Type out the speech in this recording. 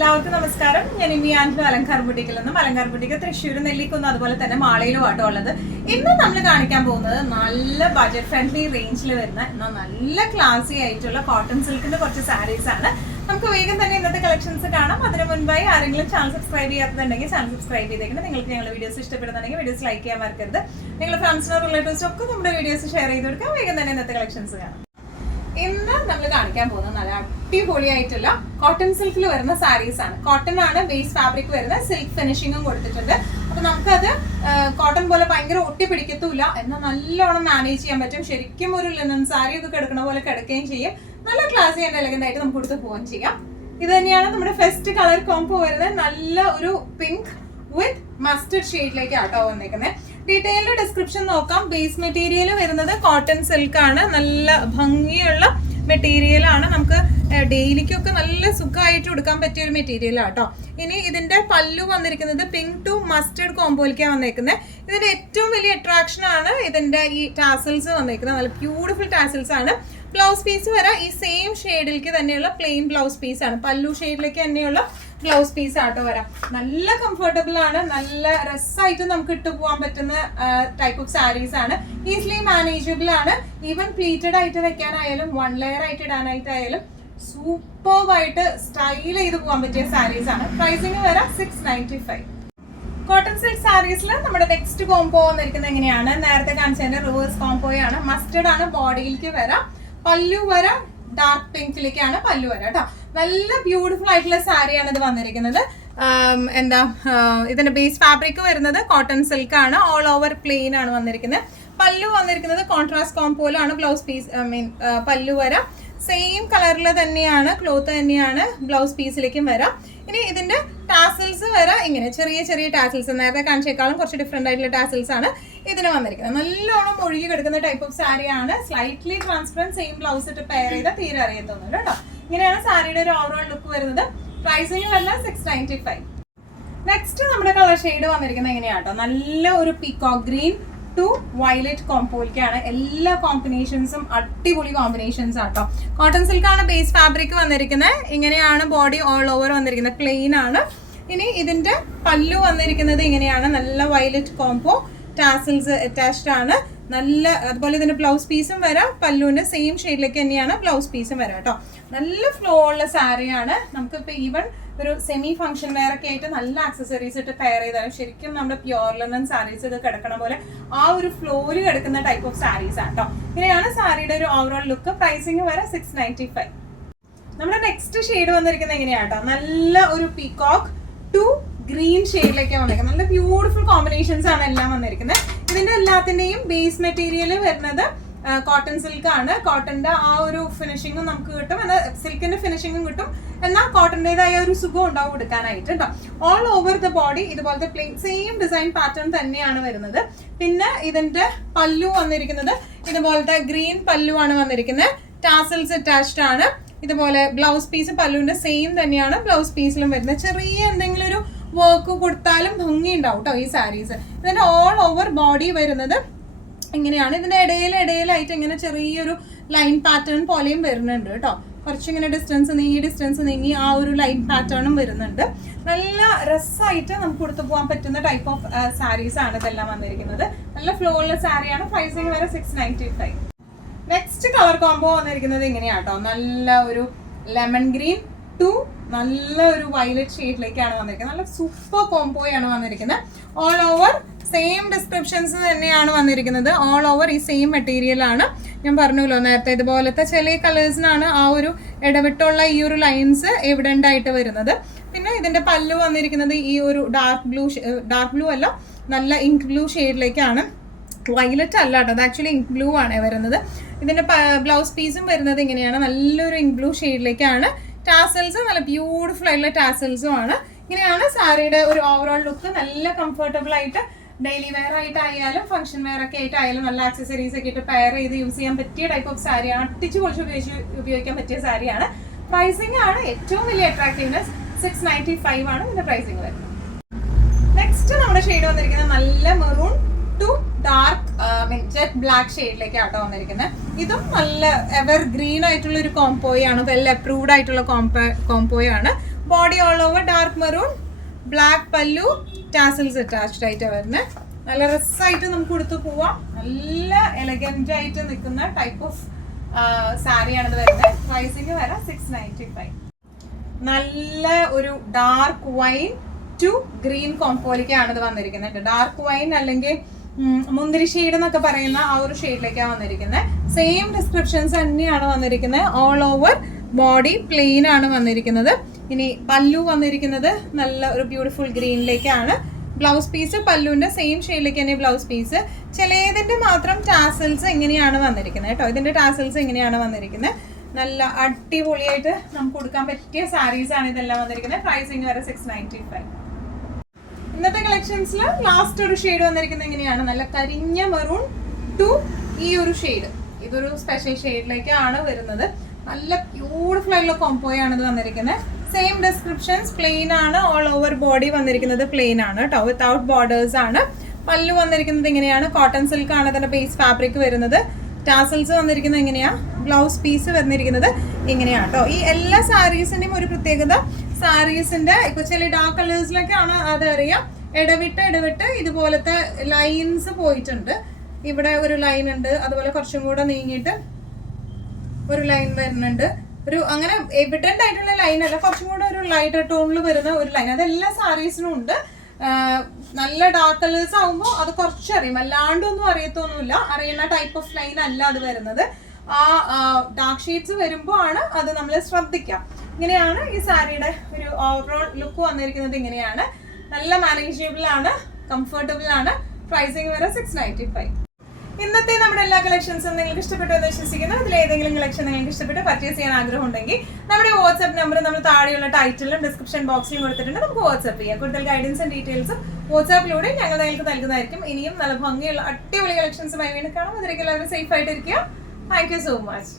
എല്ലാവർക്കും നമസ്കാരം. ഞാൻ ഇനി ആൻഡ്ലു അലങ്കാർ ബുട്ടിക്കിൽ നിന്നും. അലങ്കാർ ബുട്ടിക്ക് തൃശ്ശൂർ, നെല്ലിക്കുന്ന്, അതുപോലെ തന്നെ മാളയിലും ആട്ടോ ഉള്ളത്. ഇന്ന് നമ്മൾ കാണിക്കാൻ പോകുന്നത് നല്ല ബഡ്ജറ്റ് ഫ്രണ്ട്ലി റേഞ്ചിൽ വരുന്ന എന്നാൽ നല്ല ക്ലാസി ആയിട്ടുള്ള കോട്ടൺ സിൽക്കിന്റെ കുറച്ച് സാരീസ് ആണ്. നമുക്ക് വേഗം തന്നെ ഇന്നത്തെ കളക്ഷൻസ് കാണാം. അതിന് മുൻപായി ആരെങ്കിലും ചാനൽ സബ്സ്ക്രൈബ് ചെയ്യാത്തതുണ്ടെങ്കിൽ ചാനൽ സബ്സ്ക്രൈബ് ചെയ്തേക്കണം. നിങ്ങൾക്ക് ഞങ്ങളുടെ വീഡിയോസ് ഇഷ്ടപ്പെടുന്നുണ്ടെങ്കിൽ വീഡിയോസ് ലൈക്ക് ചെയ്യാൻ മറക്കരുത്. നിങ്ങളുടെ ഫ്രണ്ട്സിനോ റിലേറ്റീവ്സിനോ ഒക്കെ നമ്മുടെ വീഡിയോസ് ഷെയർ ചെയ്ത് കൊടുക്കാം. വേഗം തന്നെ ഇന്നത്തെ കളക്ഷൻസ് കാണാം. ഇന്ന് നമ്മൾ കാണിക്കാൻ പോകുന്നത് നല്ല അടിപൊളിയായിട്ടുള്ള കോട്ടൺ സിൽക്കിൽ വരുന്ന സാരീസ് ആണ്. കോട്ടൺ ആണ് ബേസ് ഫാബ്രിക് വരുന്നത്, സിൽക്ക് ഫിനിഷിങ്ങും കൊടുത്തിട്ടുണ്ട്. അപ്പൊ നമുക്കത് കോട്ടൺ പോലെ ഭയങ്കര ഒട്ടി പിടിക്കത്തൂല, എന്നാൽ നല്ലോണം മാനേജ് ചെയ്യാൻ പറ്റും. ശരിക്കും ഒരു ലിനൻ സാരി ഒക്കെ കിടക്കുന്ന പോലെ കിടക്കുകയും ചെയ്യും. നല്ല ക്ലാസി ആൻഡ് എലഗന്റ് ആയിട്ട് നമുക്ക് കൊടുത്ത് പോവുകയും ചെയ്യാം. ഇത് തന്നെയാണ് നമ്മുടെ ഫസ്റ്റ് കളർ കോംബോ വരുന്നത്. നല്ല ഒരു പിങ്ക് വിത്ത് മസ്റ്റർഡ് ഷെയ്ഡിലേക്ക് ആട്ടോ വന്നേക്കുന്നത്. ഡീറ്റെയിൽഡ് ഡിസ്ക്രിപ്ഷൻ നോക്കാം. ബേസ് മെറ്റീരിയൽ വരുന്നത് കോട്ടൺ സിൽക്ക് ആണ്. നല്ല ഭംഗിയുള്ള മെറ്റീരിയൽ ആണ്. നമുക്ക് ഡെയിലിക്കൊക്കെ നല്ല സുഖമായിട്ട് കൊടുക്കാൻ പറ്റിയ ഒരു മെറ്റീരിയൽ ആട്ടോ. ഇനി ഇതിന്റെ പല്ലു വന്നിരിക്കുന്നത് പിങ്ക് ടു മസ്റ്റർഡ് കോംബോയിലേക്കാണ് വന്നേക്കുന്നത്. ഇതിന്റെ ഏറ്റവും വലിയ അട്രാക്ഷൻ ആണ് ഇതിന്റെ ഈ ടാസൽസ് വന്നേക്കുന്നത്. നല്ല ബ്യൂട്ടിഫുൾ ടാസൽസ് ആണ്. ബ്ലൗസ് പീസ് വരെ ഈ സെയിം ഷെയ്ഡിലേക്ക് തന്നെയുള്ള പ്ലെയിൻ ബ്ലൗസ് പീസ് ആണ്. പല്ലു ഷെയ്ഡിലേക്ക് തന്നെയുള്ള ബ്ലൗസ് പീസ് ആട്ടോ വരാം. നല്ല കംഫർട്ടബിൾ ആണ്. നല്ല രസമായിട്ട് നമുക്ക് ഇട്ട് പോകാൻ പറ്റുന്ന ടൈപ്പ് ഓഫ് സാരീസ് ആണ്. ഈസിലി മാനേജബിൾ ആണ്. ഈവൻ പ്ലീറ്റഡ് ആയിട്ട് വെക്കാനായാലും വൺ ലെയർ ആയിട്ട് ഇടാനായിട്ടായാലും സൂപ്പർവായിട്ട് സ്റ്റൈൽ ചെയ്ത് പോകാൻ പറ്റിയ സാരീസ് ആണ്. പ്രൈസിങ് വരാം 695. കോട്ടൺ സിൽക്ക് സാരീസിൽ നമ്മുടെ നെക്സ്റ്റ് കോംബോ വന്നിരിക്കുന്നത് എങ്ങനെയാണ്? നേരത്തെ കാണിച്ചതിന്റെ റിവേഴ്സ് കോംബോയാണ്. മസ്റ്റർഡ് ആണ് ബോഡിയിലേക്ക് വരാം. പല്ലു വരാം ഡാർക്ക് പിങ്കിലേക്കാണ് പല്ലു വരാം കേട്ടോ. നല്ല ബ്യൂട്ടിഫുൾ ആയിട്ടുള്ള സാരിയാണ് ഇത് വന്നിരിക്കുന്നത്. ഇതിന്റെ ബേസ് ഫാബ്രിക് വരുന്നത് കോട്ടൺ സിൽക്ക് ആണ്. ഓൾ ഓവർ പ്ലെയിൻ ആണ് വന്നിരിക്കുന്നത്. പല്ലു വന്നിരിക്കുന്നത് കോൺട്രാസ്റ്റ് കോംബോയിലാണ്. ബ്ലൗസ് പീസ് പല്ലു വരാം. സെയിം കളറിൽ തന്നെയാണ്, ക്ലോത്ത് തന്നെയാണ് ബ്ലൗസ് പീസിലേക്കും വരാം. ഇനി ഇതിന്റെ ടാസൽസ് വരാം ഇങ്ങനെ ചെറിയ ചെറിയ ടാസൽസ്. നേരത്തെ കാണിച്ചേക്കാളും കുറച്ച് ഡിഫറെന്റ് ആയിട്ടുള്ള ടാസൽസ് ആണ് ഇതിന് വന്നിരിക്കുന്നത്. നല്ലോണം ഒഴുകി കിടക്കുന്ന ടൈപ്പ് ഓഫ് സാരിയാണ്. സ്ലൈറ്റ്ലി ട്രാൻസ്പെറന്റ്, സെയിം ബ്ലൗസ് ഇട്ട് പെയർ ചെയ്താൽ തീരെ അറിയത്തൊന്നുമില്ല കേട്ടോ. ഇങ്ങനെയാണ് സാരിയുടെ ഒരു ഓവറോൾ ലുക്ക് വരുന്നത്. പ്രൈസിങ് വല്ല 695. നെക്സ്റ്റ് നമ്മുടെ കളർ ഷെയ്ഡ് വന്നിരിക്കുന്നത് എങ്ങനെയാട്ടോ? നല്ല ഒരു പീകോക്ക് ഗ്രീൻ ടു വയലറ്റ് കോംബോയിലേക്കാണ്. എല്ലാ കോമ്പിനേഷൻസും അടിപൊളി കോമ്പിനേഷൻസ് ആട്ടോ. കോട്ടൺ സിൽക്ക് ആണ് ബേസ് ഫാബ്രിക് വന്നിരിക്കുന്നത്. ഇങ്ങനെയാണ് ബോഡി ഓൾ ഓവർ വന്നിരിക്കുന്നത്, പ്ലെയിൻ ആണ്. ഇനി ഇതിന്റെ പല്ലു വന്നിരിക്കുന്നത് ഇങ്ങനെയാണ്. നല്ല വയലറ്റ് കോംബോ, ടാസൽസ് അറ്റാച്ച്ഡ് ആണ്. നല്ല അതുപോലെ ഇതിന്റെ ബ്ലൗസ് പീസും വരാം. പല്ലുവിന്റെ സെയിം ഷെയ്ഡിലേക്ക് തന്നെയാണ് ബ്ലൗസ് പീസും വരാം കേട്ടോ. നല്ല ഫ്ലോ ഉള്ള സാരിയാണ്. നമുക്കിപ്പോൾ ഈവൻ ഒരു സെമി ഫംഗ്ഷൻ വെയർ ഒക്കെ ആയിട്ട് നല്ല ആക്സസറീസ് ഇട്ട് പെയർ ചെയ്താലും ശരിക്കും നമ്മുടെ പ്യോർ ലിനൻ സാരീസ് ഒക്കെ കിടക്കണ പോലെ ആ ഒരു ഫ്ലോയില് കിടക്കുന്ന ടൈപ്പ് ഓഫ് സാരീസ് ആട്ടോ. ഇങ്ങനെയാണ് സാരിയുടെ ഒരു ഓവറോൾ ലുക്ക്. പ്രൈസിങ് വരെ 695. നമ്മുടെ നെക്സ്റ്റ് ഷെയ്ഡ് വന്നിരിക്കുന്നത് എങ്ങനെയാട്ടോ? നല്ല ഒരു പീകോക്ക് ടു ഗ്രീൻ ഷെയ്ഡിലേക്കാണ് വന്നിരിക്കുന്നത്. നല്ല ബ്യൂട്ടിഫുൾ കോമ്പിനേഷൻസ് ആണ് എല്ലാം വന്നിരിക്കുന്നത്. ഇതിന്റെ എല്ലാത്തിന്റെയും ബേസ് മെറ്റീരിയൽ വരുന്നത് കോട്ടൺ സിൽക്ക് ആണ്. കോട്ടന്റെ ആ ഒരു ഫിനിഷിങ്ങും നമുക്ക് കിട്ടും, എന്നാൽ സിൽക്കിന്റെ ഫിനിഷിങ്ങും കിട്ടും, എന്നാൽ കോട്ടന്റേതായ ഒരു സുഖം ഉണ്ടാവും എടുക്കാനായിട്ട് കേട്ടോ. ഓൾ ഓവർ ദ ബോഡി ഇതുപോലത്തെ പ്ലെയിൻ സെയിം ഡിസൈൻ പാറ്റേൺ തന്നെയാണ് വരുന്നത്. പിന്നെ ഇതിന്റെ പല്ലു വന്നിരിക്കുന്നത് ഇതുപോലത്തെ ഗ്രീൻ പല്ലു ആണ് വന്നിരിക്കുന്നത്. ടാസൽസ് അറ്റാച്ച്ഡ് ആണ്. ഇതുപോലെ ബ്ലൗസ് പീസ് പല്ലുവിന്റെ സെയിം തന്നെയാണ് ബ്ലൗസ് പീസിലും വരുന്നത്. ചെറിയ എന്തെങ്കിലും ഒരു വർക്ക് കൊടുത്താലും ഭംഗി ഉണ്ടാവും കേട്ടോ ഈ സാരീസ്. ഇതിന്റെ ഓൾ ഓവർ ബോഡി വരുന്നത് ഇങ്ങനെയാണ്. ഇതിന്റെ ഇടയിലായിട്ട് ഇങ്ങനെ ചെറിയൊരു ലൈൻ പാറ്റേൺ പോലെയും വരുന്നുണ്ട് കേട്ടോ. കുറച്ചിങ്ങനെ ഡിസ്റ്റൻസ് നീങ്ങി ആ ഒരു ലൈൻ പാറ്റേണും വരുന്നുണ്ട്. നല്ല രസമായിട്ട് നമുക്ക് കൊടുത്തു പോകാൻ പറ്റുന്ന ടൈപ്പ് ഓഫ് സാരീസ് ആണ് ഇതെല്ലാം വന്നിരിക്കുന്നത്. നല്ല ഫ്ലോ ഉള്ള സാരിയാണ്. പ്രൈസിങ് വരെ 695. നെക്സ്റ്റ് കളർ കോംബോ വന്നിരിക്കുന്നത് ഇങ്ങനെയാട്ടോ. നല്ല ഒരു ലെമൺ ഗ്രീൻ ടു നല്ല ഒരു വയലറ്റ് ഷെയ്ഡിലേക്കാണ് വന്നിരിക്കുന്നത്. നല്ല സൂപ്പർ കോംബോയാണ് വന്നിരിക്കുന്നത്. ഓൾ ഓവർ സെയിം ഡിസ്ക്രിപ്ഷൻസ് തന്നെയാണ് വന്നിരിക്കുന്നത്. ഓൾ ഓവർ ഈ സെയിം മെറ്റീരിയൽ ആണ്. ഞാൻ പറഞ്ഞല്ലോ നേരത്തെ ഇതുപോലത്തെ ചില കളേഴ്സിനാണ് ആ ഒരു ഇടവിട്ടുള്ള ഈ ഒരു ലൈൻസ് എവിഡന്റ് ആയിട്ട് വരുന്നത്. പിന്നെ ഇതിന്റെ പല്ലു വന്നിരിക്കുന്നത് ഈ ഒരു ഡാർക്ക് ബ്ലൂ അല്ല, നല്ല ഇങ്ക് ബ്ലൂ ഷെയ്ഡിലേക്കാണ്. വയലറ്റ് അല്ല കേട്ടോ, അത് ആക്ച്വലി ഇങ്ക് ബ്ലൂ ആണ് വരുന്നത്. ഇതിന്റെ ബ്ലൗസ് പീസും വരുന്നത് ഇങ്ങനെയാണ്. നല്ലൊരു ഇങ്ക് ബ്ലൂ ഷെയ്ഡിലേക്കാണ്. ടാസൽസ് നല്ല ബ്യൂട്ടിഫുൾ ആയിട്ടുള്ള ടാസൽസും ആണ്. ഇങ്ങനെയാണ് സാരിയുടെ ഒരു ഓവറോൾ ലുക്ക്. നല്ല കംഫർട്ടബിൾ ആയിട്ട് ഡെയിലി വെയർ ആയിട്ടായാലും ഫംഗ്ഷൻ വെയർ ഒക്കെ ആയിട്ടായാലും നല്ല ആക്സസറീസ് ഒക്കെ ഇട്ട് പെയർ ചെയ്ത് യൂസ് ചെയ്യാൻ പറ്റിയ ടൈപ്പ് ഓഫ് സാരിയാണ്. അട്ടിച്ച് പൊളിച്ച് ഉപയോഗിക്കാൻ പറ്റിയ സാരിയാണ്. പ്രൈസിംഗ് ആണ് ഏറ്റവും വലിയ അട്രാക്റ്റീവ്നെസ്. 695 ആണ് ഇതിന്റെ പ്രൈസിംഗ് വരുന്നത്. നെക്സ്റ്റ് നമ്മുടെ ഷെയ്ഡ് വന്നിരിക്കുന്നത് നല്ല maroon to dark jet black ഷെയ്ഡിലേക്ക് ആട്ടോ വന്നിരിക്കുന്നത്. ഇതും നല്ല എവർ ഗ്രീൻ ആയിട്ടുള്ള ഒരു കോംബോയാണ്, വെൽ അപ്രൂവ്ഡ് ആയിട്ടുള്ള കോംബോയാണ്. Body all over dark maroon, black pallu, tassels attached ആയിട്ടാണ് വരുന്നത്. നല്ല രസമായിട്ട് നമുക്ക് കൊടുത്തു പോവാം. നല്ല എലഗന്റ് ആയിട്ട് നിൽക്കുന്ന ടൈപ്പ് ഓഫ് സാരിയാണിത് വരുന്നത്. പ്രൈസിങ് വരാം 695. നല്ല ഒരു ഡാർക്ക് വൈൻ ടു ഗ്രീൻ കോംപോയിലേക്കാണ് ഇത് വന്നിരിക്കുന്നത്. ഡാർക്ക് വൈൻ അല്ലെങ്കിൽ മുന്തിരി ഷെയ്ഡ് എന്നൊക്കെ പറയുന്ന ആ ഒരു ഷെയ്ഡിലേക്കാണ് വന്നിരിക്കുന്നത്. സെയിം ഡിസ്ക്രിപ്ഷൻസ് തന്നെയാണ് വന്നിരിക്കുന്നത്. ഓൾ ഓവർ ബോഡി പ്ലെയിൻ ആണ് വന്നിരിക്കുന്നത്. ഇനി പല്ലു വന്നിരിക്കുന്നത് നല്ല ഒരു ബ്യൂട്ടിഫുൾ ഗ്രീനിലേക്കാണ്. ബ്ലൗസ് പീസ് പല്ലുവിന്റെ സെയിം ഷെയ്ഡിലേക്ക് തന്നെ ബ്ലൗസ് പീസ്. ചിലതിന്റെ മാത്രം ടാസൽസ് ഇങ്ങനെയാണ് വന്നിരിക്കുന്നത് കേട്ടോ. ഇതിന്റെ ടാസൽസ് ഇങ്ങനെയാണ് വന്നിരിക്കുന്നത്. നല്ല അടിപൊളിയായിട്ട് നമുക്ക് കൊടുക്കാൻ പറ്റിയ സാരീസ് ആണ് ഇതെല്ലാം വന്നിരിക്കുന്നത്. പ്രൈസിങ് വരെ 695. ഇന്നത്തെ കളക്ഷൻസിൽ ലാസ്റ്റ് ഒരു ഷെയ്ഡ് വന്നിരിക്കുന്നത് എങ്ങനെയാണ്, നല്ല കരിഞ്ഞ മെറൂൺ ടു ഈ ഒരു ഷെയ്ഡ്. ഇതൊരു സ്പെഷ്യൽ ഷെയ്ഡിലേക്കാണ് വരുന്നത്. നല്ല ബ്യൂട്ടിഫുൾ ആയിട്ടുള്ള കോംബോയാണ് ഇത് വന്നിരിക്കുന്നത്. സെയിം ഡിസ്ക്രിപ്ഷൻസ്, പ്ലെയിൻ ആണ്. ഓൾ ഓവർ ബോഡി വന്നിരിക്കുന്നത് പ്ലെയിൻ ആണ് കേട്ടോ, വിത്തൗട്ട് ബോർഡേഴ്സ് ആണ്. പല്ലു വന്നിരിക്കുന്നത് ഇങ്ങനെയാണ്. കോട്ടൺ സിൽക്ക് ആണ് ഇതിന്റെ ബേസ് ഫാബ്രിക് വരുന്നത്. ടാസൽസ് വന്നിരിക്കുന്നത് എങ്ങനെയാ, ബ്ലൗസ് പീസ് വന്നിരിക്കുന്നത് ഇങ്ങനെയാണ് കേട്ടോ. ഈ എല്ലാ സാരീസിന്റെയും ഒരു പ്രത്യേകത, സാരീസിന്റെ ഇപ്പൊ ചില ഡാർക്ക് കളേഴ്സിലൊക്കെ ആണ് അതറിയാം, ഇടവിട്ട് ഇതുപോലത്തെ ലൈൻസ് പോയിട്ടുണ്ട്. ഇവിടെ ഒരു ലൈൻ ഉണ്ട്, അതുപോലെ കുറച്ചും കൂടെ നീങ്ങിയിട്ട് ഒരു ലൈൻ വരുന്നുണ്ട്. ഒരു അങ്ങനെ എവിഡന്റ് ആയിട്ടുള്ള ലൈൻ അല്ല, കുറച്ചും കൂടെ ഒരു ലൈറ്റ് ടോണിൽ വരുന്ന ഒരു ലൈൻ. അത് എല്ലാ സാരീസിനും ഉണ്ട്. നല്ല ഡാർക്ക് കളേഴ്സ് ആകുമ്പോൾ അത് കുറച്ചറിയും, അല്ലാണ്ടൊന്നും അറിയത്തൊന്നുമില്ല. അറിയുന്ന ടൈപ്പ് ഓഫ് ലൈൻ അല്ല അത് വരുന്നത്. ആ ഡാർക്ക് ഷെയ്ഡ്സ് വരുമ്പോൾ ആണ് അത് നമ്മൾ ശ്രദ്ധിക്കാം. ഇങ്ങനെയാണ് ഈ സാരിയുടെ ഒരു ഓവറോൾ ലുക്ക് വന്നിരിക്കുന്നത്. ഇങ്ങനെയാണ്, നല്ല മാനേജബിൾ ആണ്, കംഫർട്ടബിൾ ആണ്. പ്രൈസിങ് വരെ 695. ഇന്നത്തെ നമ്മുടെ എല്ലാ കളക്ഷൻസും നിങ്ങൾക്ക് ഇഷ്ടപ്പെട്ടു എന്ന് വിശ്വസിക്കുന്നു. അതിൽ ഏതെങ്കിലും കളക്ഷൻ നിങ്ങൾക്ക് ഇഷ്ടപ്പെട്ട് പർച്ചേസ് ചെയ്യാൻ ആഗ്രഹം ഉണ്ടെങ്കിൽ നമ്മുടെ വാട്സ്ആപ്പ് നമ്പർ നമ്മൾ താഴെയുള്ള ടൈറ്റിലും ഡിസ്ക്രിപ്ഷൻ ബോക്സിലും കൊടുത്തിട്ടുണ്ട്. നമുക്ക് വാട്സ്ആപ്പ് ചെയ്യാം. കൂടുതൽ ഗൈഡൻസും ഡീറ്റെയിൽസും വാട്സ്ആപ്പിലൂടെ ഞങ്ങൾ നിങ്ങൾക്ക് നൽകുന്നതായിരിക്കും. ഇനിയും നല്ല ഭംഗിയുള്ള അടിപൊളി കളക്ഷൻസുമായി വീണ്ടും കാണാം. അതിലേക്ക് എല്ലാവരും സേഫ് ആയിട്ടിരിക്കുക. Thank you so much.